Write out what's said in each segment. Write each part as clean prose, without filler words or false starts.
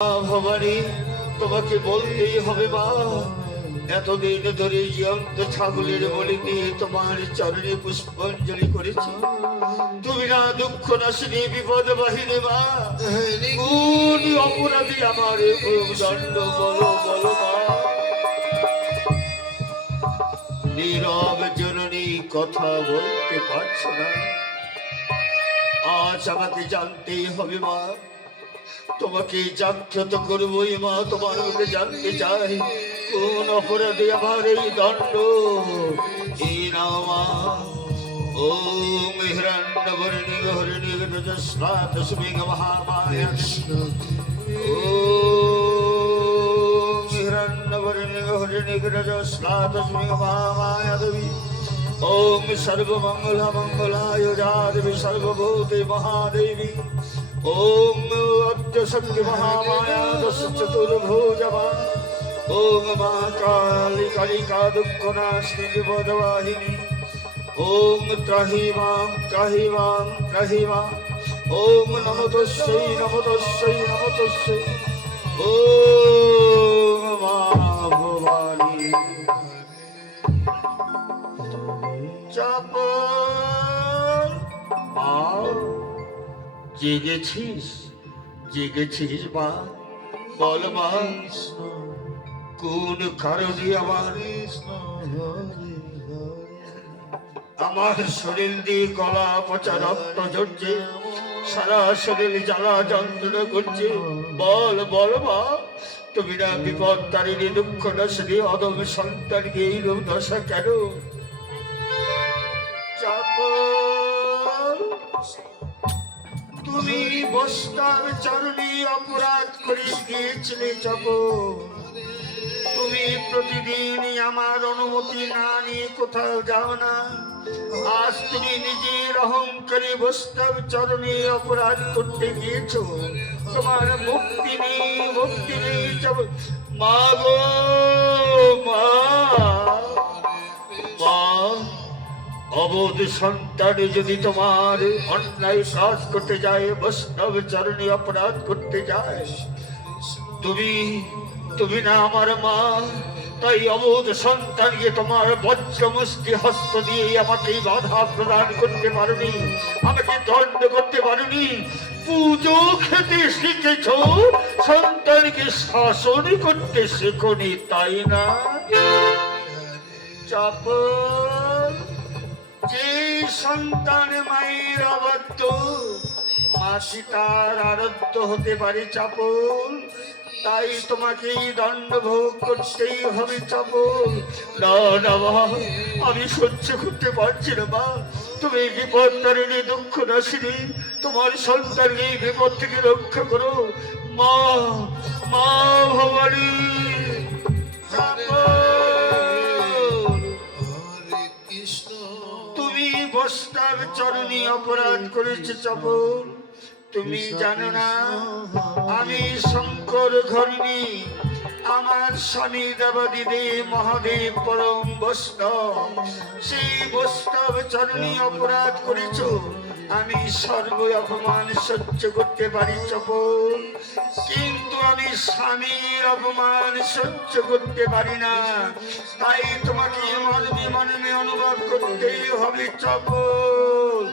ভবানী, তোমাকে বলতেই হবে মা, এতদিন ধরে জীবন্ত ছাগলের বলি দিয়ে তোমার চরণে পুষ্পাঞ্জলি করেছি। তুমি না দুঃখ নাশিনী বিপদ বাহিনী মা, কোন অপরাধী আমার দণ্ড বলো বলো মা। নীরব জননী কথা বলতে পারছো না, আজ আমাকে জানতেই হবে মা। তোমাকে জাগ্রত করবই মা, তোমার মুখে জানতে চাই কোন অপরাধে আমার এই দণ্ড। এই নাও মা, ওম হিরণ্যবর্ণী হরিণী রজস্নাত সুমিং মহামায়া, ওম হিরণ্যবর্ণী হরিণী রজস্নাত সুমিং মহামায়া দেবী, ওম সর্বমঙ্গল মঙ্গলায় দেবী সর্বভূতে মহাদেবী, ওম অদ্যশক্তি মহামায়া দশ চতুর্ভুজবান, ওম মা কালী কালিকা দুঃখনাশিনী বিপদবাহিনী, ওম ত্রাহি মাং ত্রাহি মাং ত্রাহি মাং, ওম নমতস্যৈ নমতস্যৈ নমতস্যৈ, ওম মা ভবানী। চাপল মা, জেগেছিস জেগেছিস মা, বল মা কোন কারণে আমার শরীর দিয়ে গলা পচা রক্ত ঝরছে, সারা শরীর জ্বালা যন্ত্রণা করছে, বল বল মা। তুমি না বিপদ তারিণী দুঃখ নাশিনী অদম সন্তানকে এই রূপ দশা কেন? তুমি বস্তার চরণী অপরাধ করে গিয়েছিলে চাপল। তুমি প্রতিদিন আমার অনুমতি না নিয়ে কোথাও যাও না, আজ তুমি নিজের অহংকারী বস্তার চরণে অপরাধ করতে গিয়েছ। তোমার মুক্তি নেই চাপল। মা গো মা, অবোধ সন্তানে যদি তোমার অন্যায় কাজ করতে যায়, বৈষ্ণব চরণে অপরাধ করতে যায়, তুমি না আমার মা, তাই অবোধ সন্তানকে তোমার বজ্রমুষ্টি হস্ত দিয়ে আমাকে বাধা প্রদান করতে পারোনি, আমাকে দণ্ড করতে পারোনি। পুজো খেতে শিখেছ, সন্তানকে শাসন করতে শেখনি, তাই না? চাপল, যে সন্তান মায়ের অবাধ্য, মা সীতার আরাধ্য হতে পারে চাপল, তাই তোমাকে দণ্ড ভোগ করতেই হবে চাপল। না না মা, আমি সহ্য করতে পারছি না মা। তুমি বিপদ তারিণী দুঃখ নাশিনী, তোমার সন্তানকে এই বিপদ থেকে রক্ষা করো মা, মা ভবানী। তুমি বস্তার চরণী অপরাধ করেছে চাপল। তুমি জানো না আমি শঙ্কর ঘরিণী, আমার স্বামী দেবাদিদেব মহাদেব পরম বৈষ্ণব, সেই বৈষ্ণব চরণী অপরাধ করেছ। আমি সর্ব অপমান সহ্য করতে পারি চপল, কিন্তু আমি স্বামীর অপমান সহ্য করতে পারি না, তাই তোমাকে মর্মে মর্মে অনুভব করতেই হবে চপল।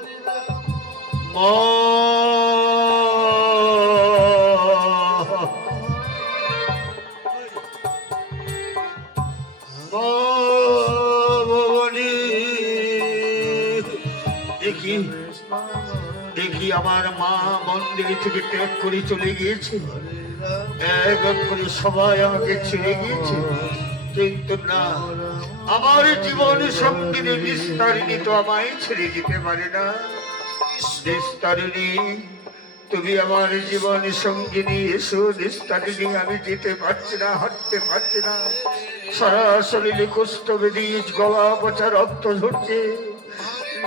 দেখি আমার মা মন্দির থেকে ত্যাগ করে চলে গিয়েছে, এক করে সবাই আমাকে ছেড়ে গিয়েছে, কিন্তু না, আমার জীবন সঙ্গিনী নিস্তারিণী তো আমায় ছেড়ে দিতে পারে না। নিস্তারিণী, তুমি আমার জীবন সঙ্গিনী, এসো নিস্তারিণী। আমি যেতে পারছি না, হাঁটতে পারছি না, সারা শরীরে কুষ্ঠ বেদি, গলা পচা রক্ত ঝরছে।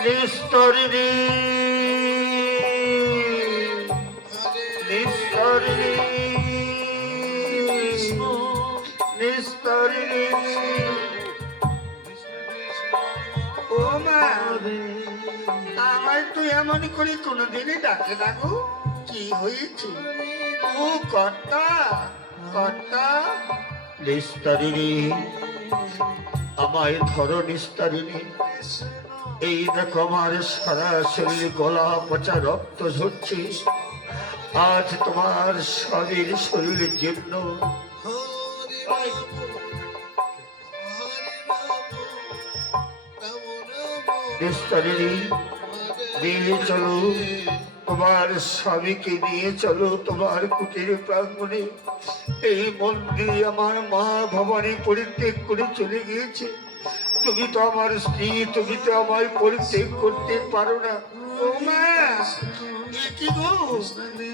নিস্তারিণী, নিস্তারিণী, নিস্তারিণী। ও মা, আমায় তো এমন করে কোনোদিনই ডাকে না গো, কি হয়েছে? ও কর্তা কর্তা, নিস্তারিণী আমায় ধরো নিস্তারিণী। এই দেখো আমার সারা শরীর গলা পচা রক্ত ঝরছে। আজ তোমার স্বামীর শরীরের জন্য নিস্তারিণী নিয়ে চলো, তোমার স্বামীকে নিয়ে চলো তোমার কুটির প্রাঙ্গণে। এই মন্দির আমার মা ভবানী পরিত্যাগ করে চলে গিয়েছে। তুমি তো আমার স্ত্রী, তুমি তো আমায় পরিত্যাগ করতে পারো না। ও মা, এ কি গো,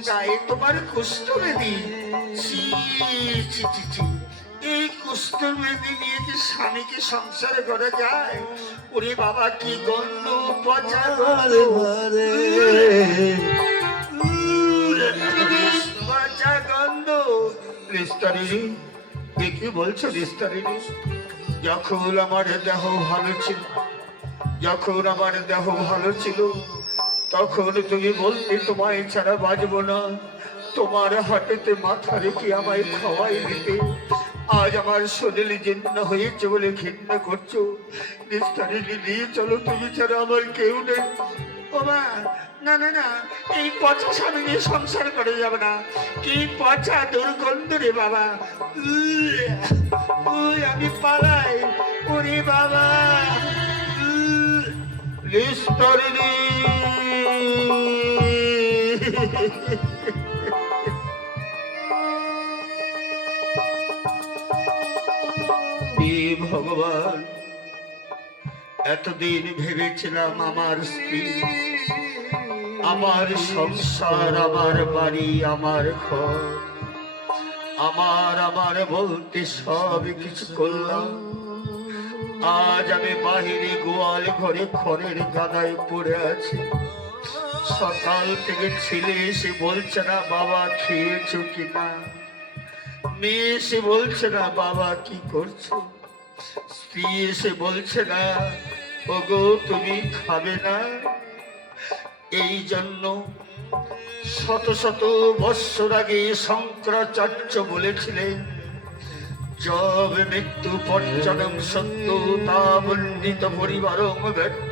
গায়ে তোমার কুষ্ঠ বেদি? ছি ছি ছি ছি, এই কুষ্ঠ বেদি নিয়ে কি স্বামীকে সংসার করা যায়? ওরে বাবা, কি গন্ধ, পচা গন্ধ, পচা গন্ধ। নিস্তারিণী, এ কি বলছো নিস্তারিণী? যখন আমার দেহ ভালো ছিল, যখন আমার দেহ ভালো ছিল, তখন তুমি বলতে তোমায় ছাড়া বাঁচবো না। তোমার হাতেতে মাথা রেখে আমায় খাওয়াই দিতে। আজ আমার শরীর জীর্ণ হয়েছে বলে ঘৃণা করছো। নিস্তারিণী নিয়ে চলো, তুমি ছাড়া আমার কেউ নেই। ও মা, না না না, এই পচা স্বামী নিয়ে সংসার করে যাবে না। কি পচা দুর্গন্ধ রে বাবা। ওই আমি পালাই, ওরে বাবা। নিস্তারিণী, ভগবান, এতদিন ভেবেছিলাম আমার স্ত্রী, আমার সংসার, আমার বাড়ি, আমার ঘর, আমার বলতে সব কিছু করলাম। আজ আমি বাহিরে গোয়াল ঘরে খড়ের গাদায় পড়ে আছি। সকাল থেকে ছেলে এসে বলছে না বাবা খেয়েছো কিনা, মেয়ে এসে বলছে না বাবা কি করছো, স্ত্রী এসে বলছে না ওগো তুমি খাবে না। এই জন্য শত শত বৎসর আগে শঙ্করাচার্য বলেছিলেন, জব মৃত্যু পর্যটন সত্য তা বন্দিত পরিবারং ব্যর্থ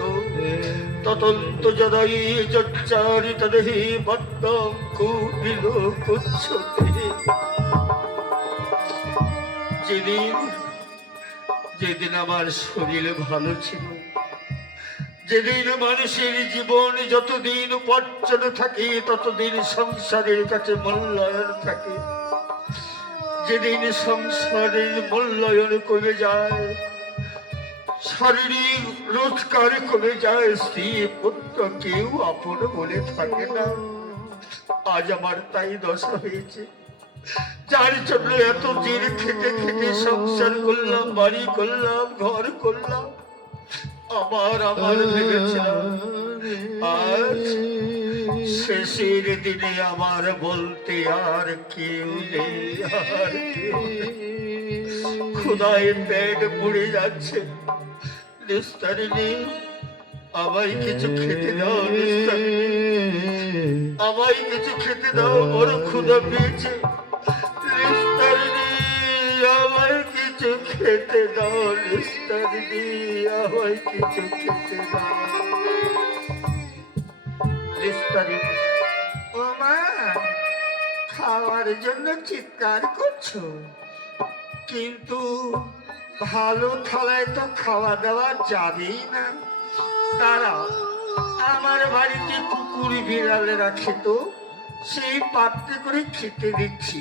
ততন্ত যদাই যচ্চারিত দেহি বদ্ধং কুটিল কুচ্ছতে। যেদিন আমার শরীর ভালো ছিল, যেদিন মানুষের জীবন যতদিন উপার্জন থাকে ততদিন সংসারের কাছে মূল্যায়ন থাকে, যেদিন সংসারের মূল্যায়ন কমে যায়, শারীরিক রোজগার কমে যায়, স্ত্রী পুত্র কেউ আপন বলে থাকে না। আজ আমার তাই দশা হয়েছে, যার জন্য এত দিন খেটে খেটে সংসার করলাম, বাড়ি করলাম, ঘর করলাম, আমার ভেবেছিলাম আজ শেষের দিনে আমার বলতে আর কেউ নেই, আর ক্ষুধায় পেট পুড়ে যাচ্ছে। নিস্তারিণী, আমায় কিছু খেতে দাও, নিস্তারিণী আমায় কিছু খেতে দাও, বড় ক্ষুধা পেয়েছে। নিস্তারিণী, আমায় কিছু খেতে দাও, নিস্তারিণী আমায় কিছু খেতে দাও। নিস্তারিণী, ও মা, খাওয়ার জন্য চিৎকার করছো, কিন্তু ভালো থালায় তো খাওয়া দাওয়া যাবেই না। দাঁড়াও, আমার বাড়িতে কুকুর বিড়ালেরা খেত, সেই পাত্রে করে খেতে দিচ্ছি।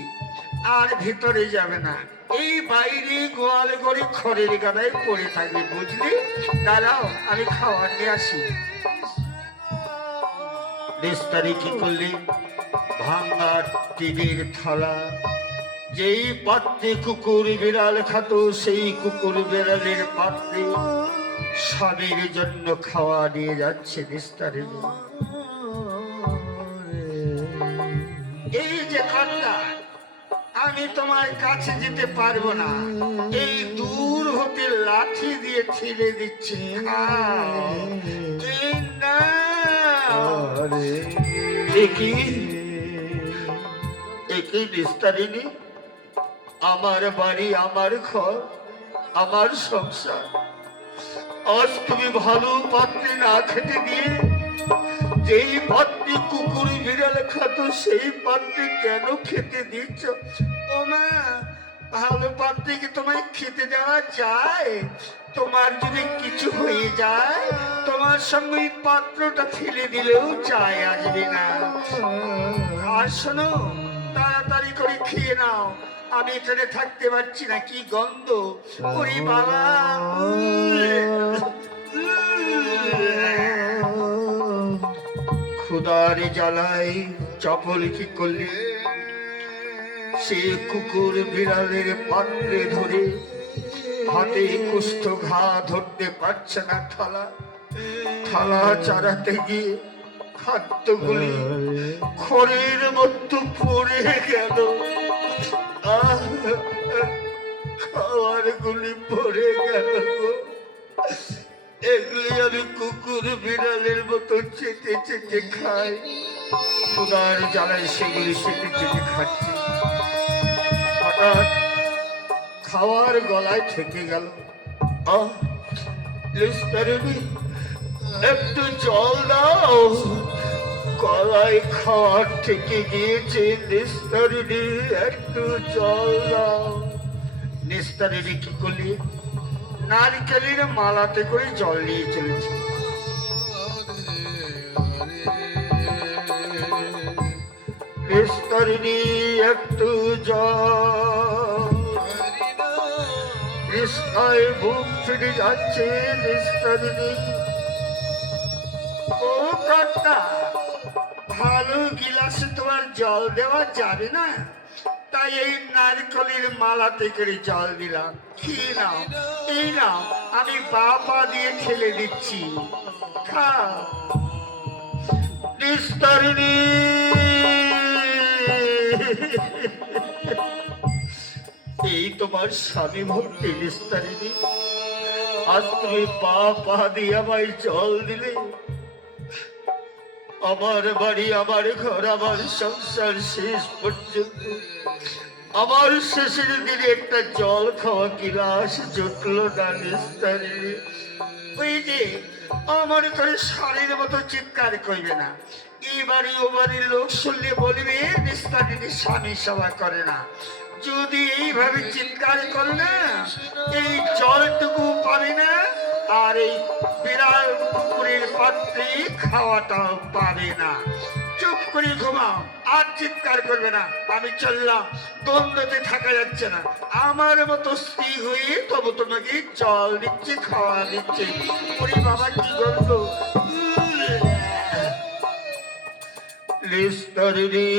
আর ভিতরে যাবে না, এই বাইরে গোয়াল করে খড়ের গাদায় পড়ে থাকবে, বুঝলি? দাঁড়াও, আমি খাবার নিয়ে আসি। নিস্তারি কি করলে, ভাঙা টিনের থালা, যেই পাত্রে কুকুর বিড়াল খাত, সেই কুকুর বিড়ালের পাত্রে স্বামীর জন্য খাওয়া নিয়ে যাচ্ছে নিস্তারিণী। এই যে কর্তা, আমি তোমার কাছে যেতে পারবো না, এই দূর হতে লাঠি দিয়ে ঠেলে দিচ্ছি। কি নিস্তারিণী? আমার বাড়ি, আমার ঘর, আমার সংসার আজ তুমি ভালো পাত্রে না খেতে দিয়ে যেই পাত্রে কুকুর বিড়াল খাত সেই পাত্রে কেন খেতে দিচ্ছ? ও মা, ভালো পাত্রে কি তোমায় খেতে দেওয়া যায়? তোমার যদি কিছু হয়ে যায় তোমার সঙ্গে ওই পাত্রটা ফেলে দিলেও চাই আসবে না। আর শোনো, তাড়াতাড়ি করে খেয়ে নাও, আমি এখানে থাকতে পারছি না, কি গন্ধ! ওরে বাবা, ক্ষুধার জ্বালায় চপল কি করলে সে কুকুর বিড়ালের পাত্রে ধরে হাতে কুষ্ঠ ঘা ধরতে পারছে না, থালা চারাতে গিয়ে খাদ্যগুলি খড়ের মতো পড়ে গেল। খাবার গুলি পড়ে গেল। এগুলি আমি কুকুর বিড়ালের মতো চেটে চেটে খাই। ক্ষুধার জ্বালায় সেগুলি চেটে চেটে খাচ্ছি। হঠাৎ খাওয়ার গলায় থেকে গেল। একটু জল দাও। গলায় খাওয়ার থেকে গিয়েছে। নিস্তারিণী, একটু জল দাও। নিস্তারিণী কি করলি? নারকেলের মালাতে করে জল নিয়ে চলেছে। নিস্তারিণী, একটু জল। কৃষ্ণায় বুক ফিরে যাচ্ছে। নিস্তারিণী, ও কর্তা, ভালো গিলাসে তোমার জল দেওয়া যাবে না, তাই এই নারকেলের মালাতে করে জল দিলাম। খেয়ে নাও, এই নাও, আমি বাবা দিয়ে ঠেলে দিচ্ছি, খাও। নিস্তারিণী, এই তোমার স্বামী ভক্তি। নিস্তারিণী, আজ তুমি পা দিয়ে আমায় জল দিলে। আমার বাড়ি, আমার ঘর, আমার সংসার শেষ পর্যন্ত আমার শেষের দিনে একটা জল খাওয়া গিলাস জুটল না। নিস্তারিণী, ওই যে আমার করে শাড়ির মতো চিৎকার করবে না। এই বাড়ি ও বাড়ির লোক শুনলে বলবে নিস্তারিণী স্বামী সেবা করে না। যদি এইভাবে চিৎকার করে না, এই জলটুকু পাবে না, আর এই বিড়াল কুকুরের পাত্রে খাওয়াটাও পাবে না। চুপ করে ঘুমাও, আর চিৎকার করবে না। আমি চললাম, দ্বন্দ্বতে থাকা যাচ্ছে না। আমার মতো স্ত্রী হয়ে তবু তোমাকে জল দিচ্ছে, খাওয়া দিচ্ছে। ওরে বাবা, কি গন্ধ! নিস্তারিণী,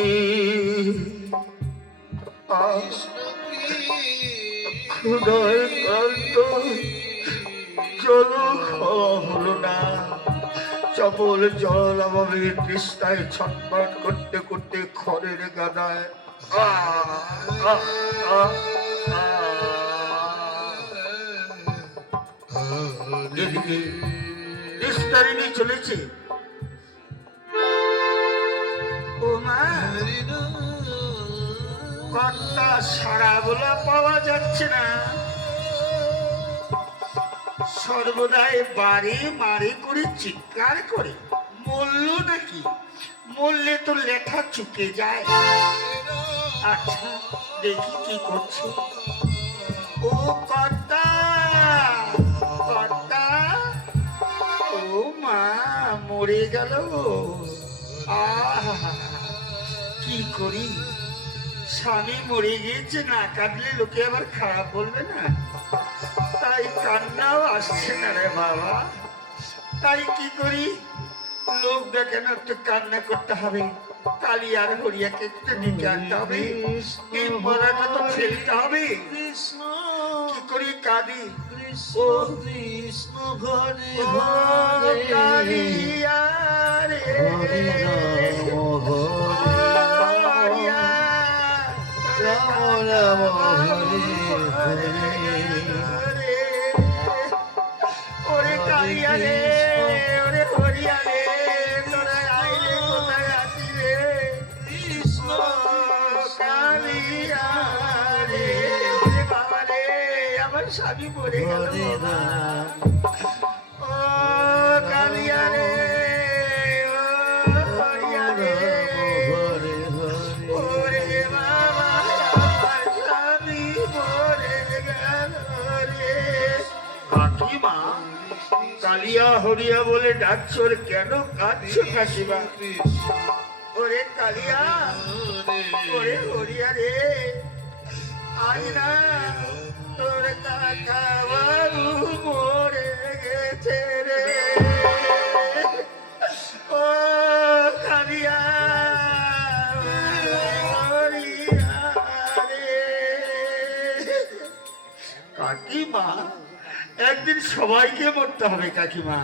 ক্ষুধায় ক্লান্ত, জল খাওয়া হলো না। চপল জল অভাবে তৃষ্ণায় ছটফট করতে করতে খড়ের গাদায় নিস্তারিণী চলেছে। ও মা, কর্তা সারা বলা পাওয়া যাচ্ছে না। সর্বদাই বাড়ি মারি করে চিৎকার করে। মরল নাকি? মরলে তো লেখা চুকে যায়। আচ্ছা, দেখি কি করছে। ও কর্তা, কর্তা, ও মা, মরে গেল। কি করি, স্বামী মরে গিয়েছে, না কাঁদলে লোকে আবার খারাপ বলবে না। তাই কান্নাও আসছে না রে বাবা। তাই কি করি, লোক দেখে না, তো কান্না করতে হবে। কালী আর হরিয়াকে একটু ডেকে আনতে হবে, এই মরাটা তো ফেলতে হবে। কি করি, কাঁদি। ও কৃষ্ণ ঘরে কালিয়া রে, ওরে কালিয়া রে, ওরে হরিয়া রে, তোরা আইলে কোথায় আছি রে? কৃষ্ণ স্বামী মরে গেল বাবা। ও কালিয়া রে, ও হরিয়া রে, ওরে বাবা আমার স্বামী মরে গেল রে। কাকিমা, কালিয়া হরিয়া বলে ডাকছর, কেন কাঁদছো কাকিমা? ওরে কালিয়া, ওরে হরিয়া রে, আজ না তোর কাকা বাবু মরে গেছে রে। ও কালিয়া হরিয়া রে। কাকিমা, একদিন সবাইকে মরতে হবে কাকিমা,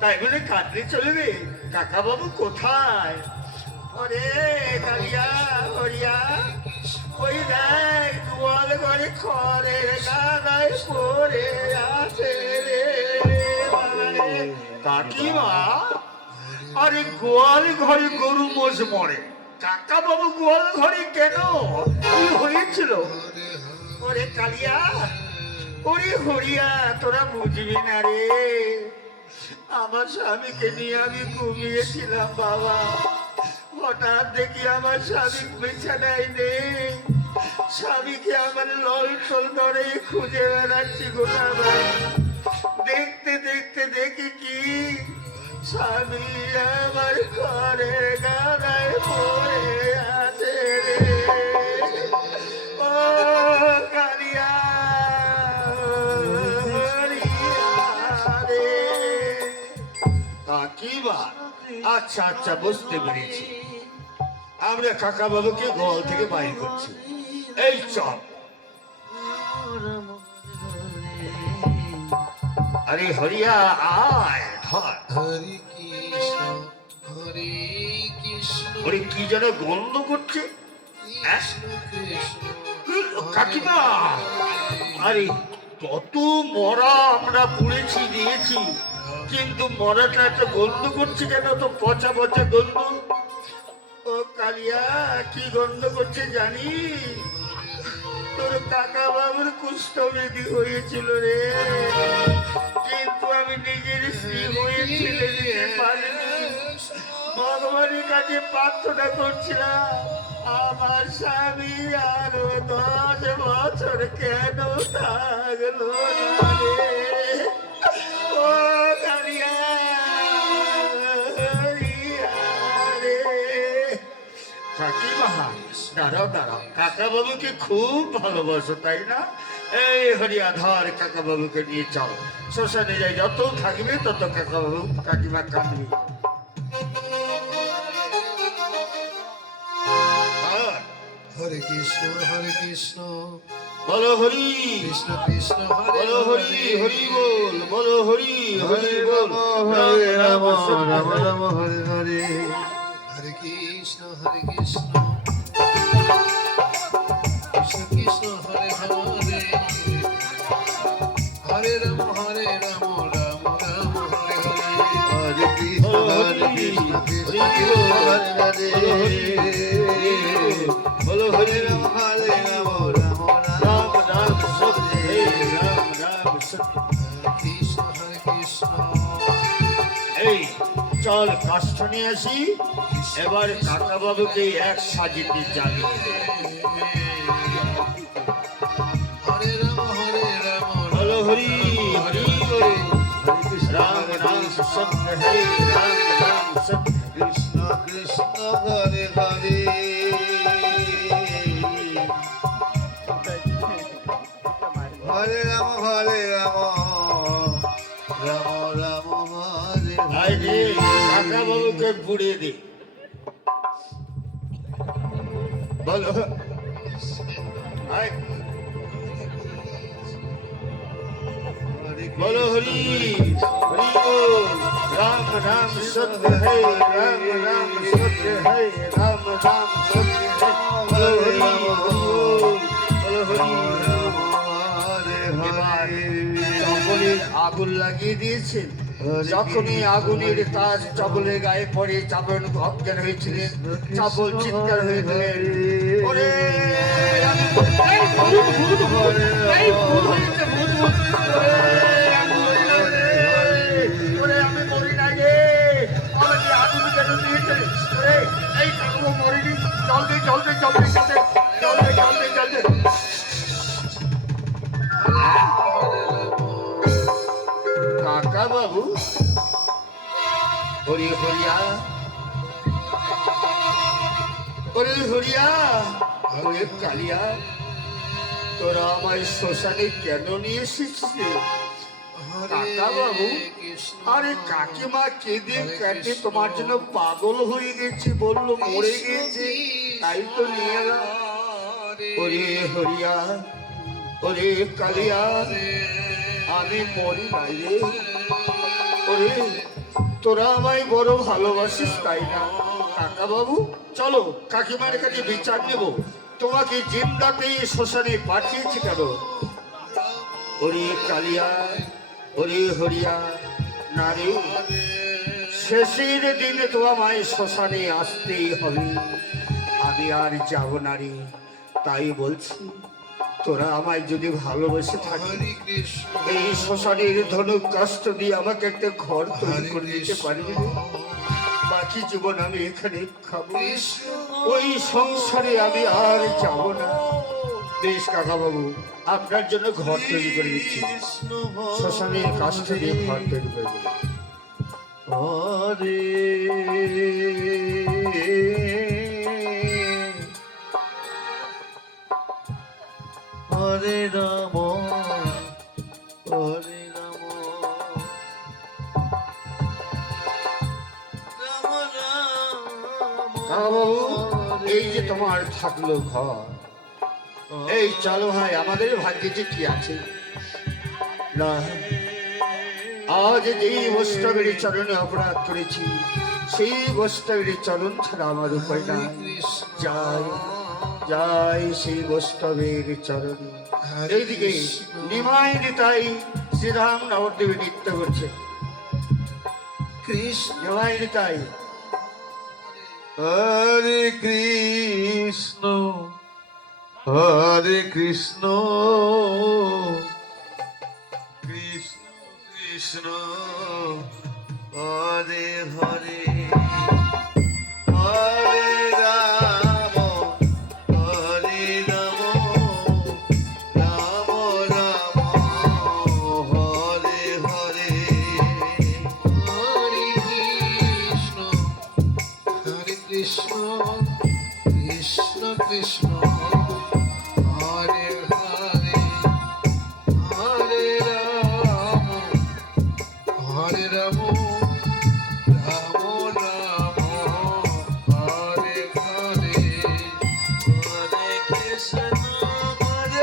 তাই বলে কাটলে চলবে? কাকা বাবু কোথায়? ওরে কালিয়া হরিয়া, ওই দেখ গোয়াল ঘরে খড়ের গাদায় পড়ে আছে রে। কাকিমা, আরে গোয়াল ঘরে গরু মোষ মরে, কাকা বাবু গোয়াল ঘরে কেন? কি হয়েছিল? ওরে কালিয়া, ওরে হরিয়া, তোরা বুঝবি না রে। আমার স্বামীকে নিয়ে আমি ঘুমিয়েছিলাম বাবা, হঠাৎ দেখি আমার স্বামী বিছানায় নেই। স্বামীকে আমার লল টল ধরে খুঁজে বেড়াচ্ছি গোটা বাড়ি। দেখতে দেখতে দেখি কি, স্বামী আমার ঘরের গাদায় পড়ে আছে রে। ও কালিয়া কাকিমা, আচ্ছা আচ্ছা বুঝতে পেরেছি, আমরা কাকা বাবুকে গোয়াল থেকে বাইর করছি। এই চল। আরে হরিয়া আয়, ধর। হরি কৃষ্ণ হরি কৃষ্ণ ওরে কি যেন গন্ধ করছে। কাকিমা, আরে কত মরা আমরা পুড়েছি দিয়েছি, কিন্তু মরাটা একটা গন্ধ করছে কেন? তো পচা পচা গন্ধ। ও কালিয়া, কি গন্ধ করছে জানি? তোর কাকা বাবুর কুষ্ঠবেদী হয়েছিল রে, কিন্তু আমি নিজের স্ত্রী হয়ে ছেলে দিতে পারিনি। ভগবানের কাছে প্রার্থনা করছিলাম, আমার স্বামী আরো 10 বছর কেন থাকলো না রে। ও কালিয়া রে। কাকিমা, দাঁড়াও দাঁড়াও, কাকা বাবুকে খুব ভালোবাসো তাই না? এই হরিয়া ধর, কাকা বাবুকে নিয়ে চল শ্মশানে যাই, যত থাকবে তত কাকা বাবু কাকিমা কাঁদবে। হরে কৃষ্ণ বলো হরি কৃষ্ণ কৃষ্ণ বলো হরি, হরি বল, বলো হরি, হরি বল, হরে রাম রাম রাম হরে হরে। হরে কৃষ্ণ কৃষ্ণ কৃষ্ণ হরে হরে। হরে রাম রাম রাম হরে হরে। হরে কৃষ্ণ কৃষ্ণ কৃষ্ণ হরে হরে। বলো হরি হরে রাম রাম রাম রাম সত্য, রাম রাম সত্য। কৃষ্ণ হরে কৃষ্ণ। এই চল কাষ্ঠ নিয়ে আসি, এবার কাকা বাবুকে এক সাজিতে যাই। হরে রাম বলো হরি, হরি বল, রাম রাম সত্য, হে রাম রাম সত্য। কৃষ্ণ কৃষ্ণ হরে হরে। হরে রাম রাম রাম হরে আয় রে, হরে। কাকা বাবুকে পুড়িয়ে দে। বলো আয়, বলো হরি, হরি বল, রাম রাম সত্য, হে রাম রাম সত্য, হে রাম রাম সত্য, হে। বলো হরি, হরি বল, বলো হরি। এবার চপলের আগুন লাগিয়ে দিয়েছেন, যখনই আগুনের তার চপলের গায়ে পড়ে চাপল অজ্ঞান হয়েছিলেন, চাপল চিৎকার হয়ে দিলেন, ওরে এই ভূত, ভূত, এই ভূত হয়েছে, ভূত আমি মরি না রে। ওরে, আমি মরি না রে। আমাকে আগুন কেন দিয়েছে? ওরে, এই কাকু মরিনি। জলদি জলদি জলদি জলদি জলদি জলদি জলদি। কাকা বাবু, হরি হরিয়া, ওরে হরিয়া, ওরে কালিয়া, তোরা আমায় শ্মশানে কেন নিয়ে এসেছিস? কাকা বাবু, আরে কাকিমা কেঁদে কাটে তোমার জন্য পাগল হয়ে গেছি, বললো মরে গেছে, তাই তো নিয়ে এলাম। ওরে হরিয়া, ওরে কালিয়া, আমি মরি নাই রে। ওরে, তোরা আমায় বড় ভালোবাসিস তাই না? কাকা বাবু, চলো কাকিমার কাছে বিচার নেব, তোমাকে জিন্দাতেই শ্মশানে পাঠিয়েছি কেন? ওরে কালিয়া, ওরে হরিয়া, না রে, শেষের দিনে তো আমায় শ্মশানে আসতেই হবে, আমি আর যাব না রে। তাই বলছি, তোরা আমায় যদি ভালোবেসে থাকি, এই শ্মশানের ধনুক কাষ্ঠ দিয়ে আমাকে একটা ঘর তৈরি করে দিতে পারবি রে? বাকি জীবন আমি এখানে খাবো, ওই সংসারে আমি আর যাব না। বেশ কাকা বাবু, আপনার জন্য ঘর তৈরি করে দিচ্ছি, শ্মশানের কাষ্ঠ দিয়ে ঘর তৈরি করে দেবো। হরে হরে রাম, হরে রাম, রাম রাম। কাকা বাবু, এই যে তোমার থাকলো ঘর, এই চলো ভাই, আমাদের ভাগ্যে যে কি আছে না, আজ যেই বৈষ্ণবের চরণে অপরাধ করেছি, সেই বৈষ্ণবের চরণ ছাড়া আমার উপায় নাই। যাই যাই সেই বৈষ্ণবের চরণে। এইদিকে নিমাই নিতাই শ্রীরাম নবদ্বীপে নৃত্য করছে। কৃষ্ণ নিমাই নিতাই, হরে কৃষ্ণ, হরে কৃষ্ণ, কৃষ্ণ কৃষ্ণ, হরে হরে, হরে রাম, হরে রাম, রাম রাম, হরে হরে, হরে কৃষ্ণ, হরে কৃষ্ণ, কৃষ্ণ কৃষ্ণ, হরে হরে, হরে রাম, হরে রাম, রাম রাম, হরে হরে, হরে কৃষ্ণ, হরে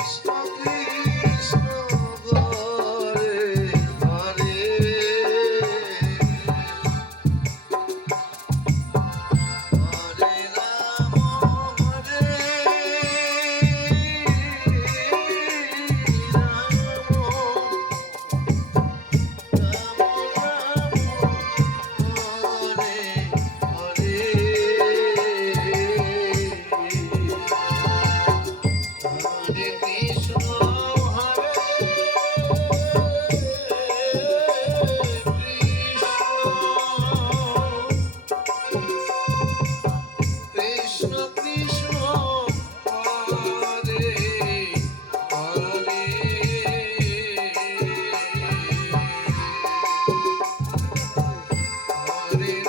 কৃষ্ণ, কৃষ্ণ হরে হরে, হরে রাম, হরে হরে কৃষ্ণ, হরে কৃষ্ণ, কৃষ্ণ কৃষ্ণ, হরে হরে, হরে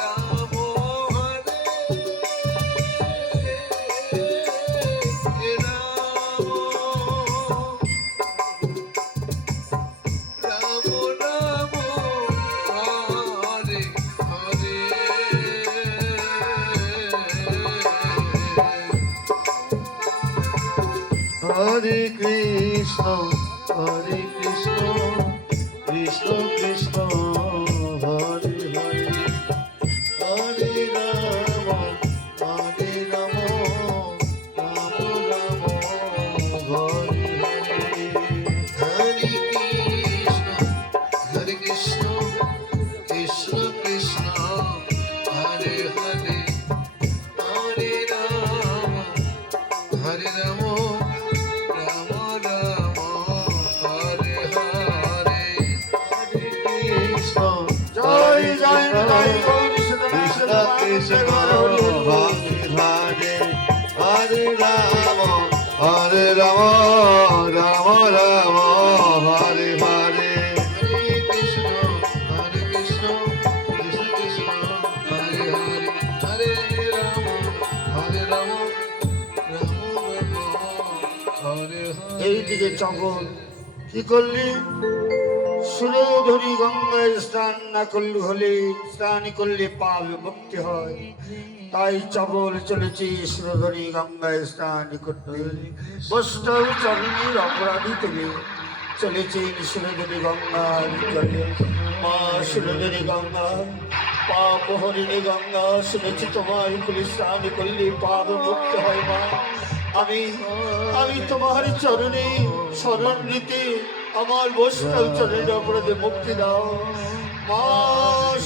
রাম, হরে রাম, রাম রাম, হরে হরে, হরে কৃষ্ণ, হরে কৃষ্ণ, কৃষ্ণ কৃষ্ণ, হরে হরে, হরে রাম, হরে রাম, রাম রাম, হরে হরে, হরে কৃষ্ণ, হরে কৃষ্ণ, কৃষ্ণ কৃষ্ণ, কৃষ্ণ হরে হরে রাম হরে রাম রাম রাম হরে হরে হরে কৃষ্ণ কৃষ্ণ কৃষ্ণ হরে হরে হরে রাম হরে রাম রাম রাম হরে হরে। এইদিকে চপল কি করলি? সুরধরি গঙ্গায় স্নান না করলে হলে স্নান করলে পাপ মুক্তি হয়, তাই চপল চলেছি সুরধরি গঙ্গায় স্নান করতে। বৈষ্ণব চরণের অপরাধী থেকে চলেছে সুরধরি গঙ্গার জলে। মা সুরধরি গঙ্গা পাপ হরিণী গঙ্গা, শুনেছি তোমার কুলে স্নান করলে পাপ মুক্তি হয়। মা আমি আমি তোমার চরণে শরণ নিতে, আমার বৈষ্ণব চরণের অপরাধে মুক্তি দাও। মা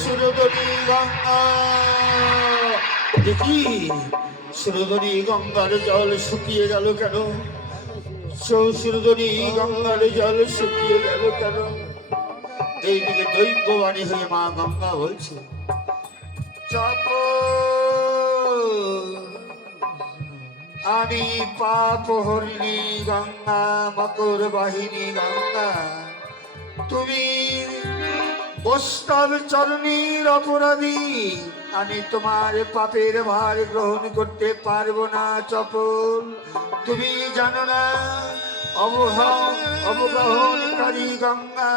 সুরধরি গঙ্গা। দেখি সুরধরি গঙ্গার জল শুকিয়ে গেল কেন? সুরধরি গঙ্গার জল শুকিয়ে গেল কেন? এইদিকে দৈববাণী হয়ে মা গঙ্গা বলছে, চাপ আমি পাপ হরিণী গঙ্গা, মকর বাহিনী গঙ্গা, তুমি বৈষ্ণব চরণীর অপরাধী। আমি তোমার পাপের ভার গ্রহণ করতে পারবো না চপল। তুমি জানো না অবগাহনকারী গঙ্গা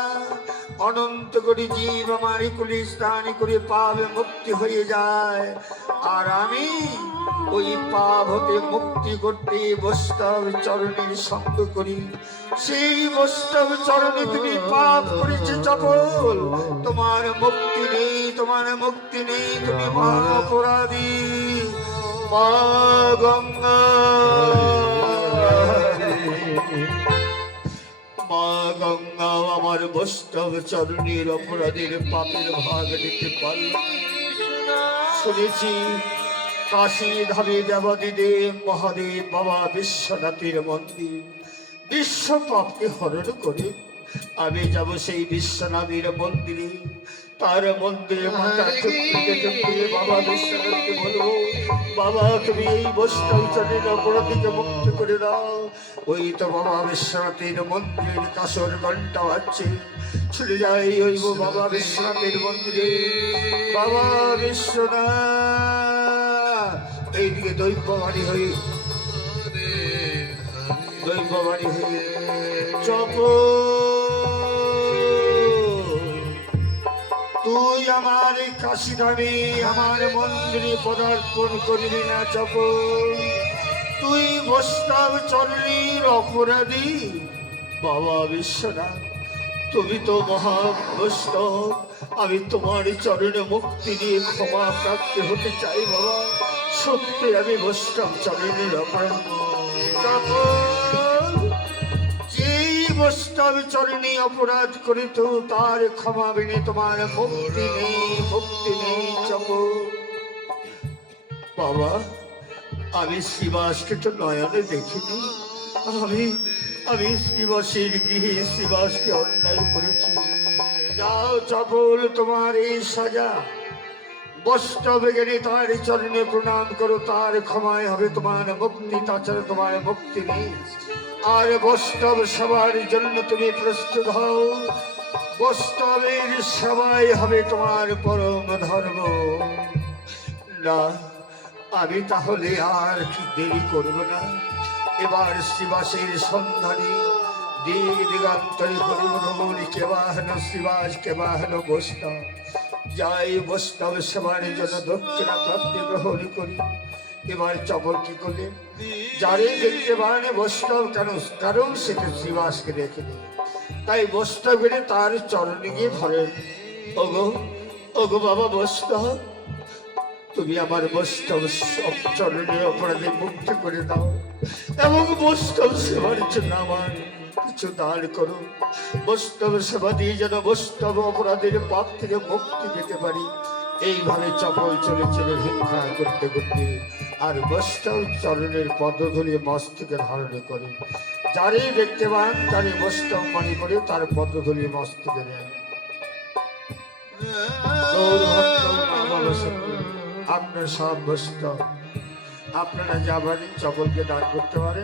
অনন্ত কোটি জীব আমার কুলি স্নান করে পাবে মুক্তি হয়ে যায়, আর আমি ওই পাপ হতে মুক্তি করতে বৈষ্ণব চরণের সঙ্গ করি। সেই বৈষ্ণব চরণে তুমি পাপ করেছে চপল, তোমার মুক্তি নেই, তোমার মুক্তি নেই, তুমি মহা অপরাধী। মা গঙ্গা, মা গঙ্গা আমার বৈষ্ণব চরণের অপরাধের পাপের ভাগ নিতে পারল। শুনেছি কাশী ধামে দেবাদিদেব মহাদেব বাবা বিশ্বনাথের মন্দির বিশ্ব পাপকে হরণ করে। আমি যাব সেই বিশ্বনাথের মন্দিরে, তার মন্দিরে মাথা চুপিয়ে চুপিয়ে বাবা বিশ্বনাথকে বলবো, বাবা তুমি এই বৈষ্ণব চরণের অপরাধীকে মুক্তি করে দাও। ওই তো বাবা বিশ্বনাথের মন্দিরের কাসর ঘন্টা বাজছে, ছুটে যাই ওই বাবা বিশ্বনাথের মন্দিরে। বাবা বিশ্বনাথ এইদিকে দৈববাণী হয়ে চপ তুই আমার কাশী ধামে আমার মন্দিরে পদার্পণ করবি না চপল, তুই বৈষ্ণব চরণের অপরাধী। বাবা বিশ্বনাথ তুমি তো মহা বৈষ্ণব, আমি তোমার চরণে মুক্তি নিয়ে ক্ষমা প্রাপ্ত হতে চাই। বাবা সত্যি আমি বৈষ্ণব চরণের অপরাধী। যেই বৈষ্ণব চরণে অপরাধ করিত তার ক্ষমা বিনে তোমার মুক্তি নেই, মুক্তি নেই চপল। বাবা আমি শ্রীবাসকে তো নয়নে দেখিনি, আমি শ্রীবাসের গৃহে শ্রীবাসকে অন্যায় করেছি। যাও চপল তোমার এই সাজা, বৈষ্ণব জ্ঞানী তার চরণে প্রণাম করো, তার ক্ষমায় হবে তোমার মুক্তি, তাছাড়া তোমার মুক্তি নেই। আর বৈষ্ণব সবার জন্য তুমি প্রস্তুত হও, বৈষ্ণবের সবাই হবে তোমার পরম ধর্ম। না আমি তাহলে আর কি দেরি করব না, এবার শ্রীবাসের সন্ধানে দিক দিগান্তরে হরি কে বাহন শ্রীবাস কে বাহন বৈষ্ণব। যাই বৈষ্ণব সেবার জন্য দক্ষিণা প্রাপ্তি গ্রহণ করি। এবার চপল কি করলে, যারে দেখতে পারে বৈষ্ণব কেন, কারণ সেটা শ্রীবাসকে দেখেনি, তাই বৈষ্ণবের তার চরণে গিয়ে ধরেন। ওগো ওগো বাবা বৈষ্ণব, তুমি আমার বৈষ্ণব সব চরণের অপরাধে মুক্তি করে দাও, এবং বৈষ্ণব সেবার জন্য আমার কিছু দান করো। বৈষ্ণব সেবা দিয়ে যেন বৈষ্ণব অপরাধের পাপ থেকে মুক্তি পেতে পারি। এইভাবে চপল চলে চলে ভিক্ষা করতে করতে আর বৈষ্ণব চরণের পদধূলি মস্তকে ধারণ করে। যারে দেখতে পান তারে বৈষ্ণব মনে করে তার পদধূলি মস্তকে দেন। আপনার সব বস্তু আপনারা যাবারই সকলকে দান করতে পারেন।